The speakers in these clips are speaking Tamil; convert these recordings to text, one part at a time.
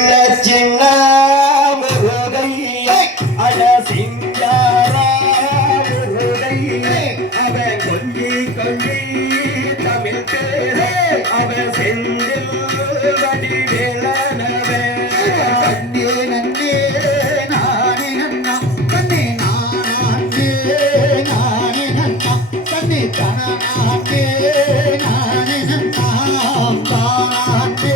சின்ன முருகை அட சிங்கார முருகை அவன் கொஞ்சி கொஞ்சி தமிழ் பேரே அவன் செந்தில் வடிவேலனவே கண்ணே நன்னே நானே நன்னா கண்ணே நானே நானே நன்னா கண்ணே தானே நானே நன்னா தானே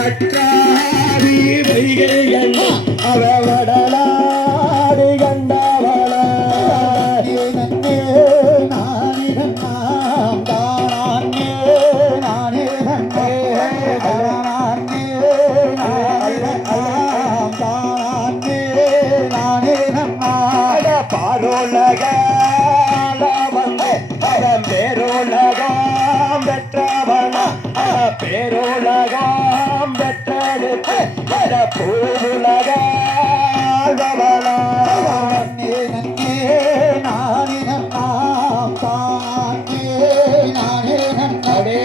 அடவற்றாரி வைகள் எல்லாம் அவ வடலாடி கண்டவள நன்னே நானே நன்னாம் தானே நானே நன்னே தானே தானே நானே நன்னாட பாரோலக பேரோலகம் பெற்றவனா பேரோலகம் பெற்றெடுத்து பூவுலக நன்னே நானே நன்னாம் தானே நானே நன்னே தானே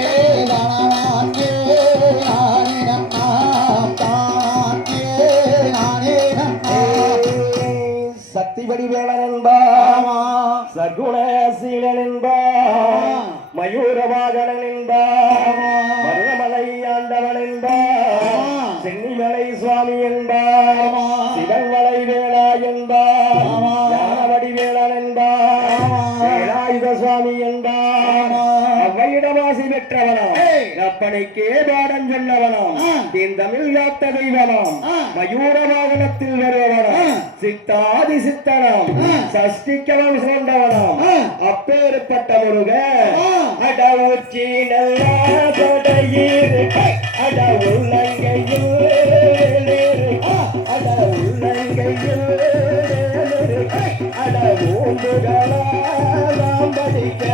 நானே நன்னாம் தானே நானே நன்னே சக்தி வடிவேலன் என்பாமா சகுணசீலன் என்பார் மயூரவாகனன் என்பார் மருதமலை ஆண்டவன் என்பார் சென்னிமலை சுவாமி என்பார் சிவன்மலை வேளா என்பார் ஞானவடி வேளன் என்பார் வேலாயுத சுவாமி என்பார் அவ்வையிடவாசி பெற்றவனாம் அப்பனைக்கே பாடம் சொன்னவனாம் என் தமிழ் காத்த தெய்வனாம் மயூர வாகனத்தில் வருபவனாம் சித்தாதி சித்தனாம் சஷ்டிக்கவன் சேர்ந்தவனாம் அப்பேற்பட்ட முருக அட உச்சி நல்ல தொடையிருக்க அட உள்ளங்கையில் அட உள்ளங்கையில் அட ஊம்புகளாம் படிக்க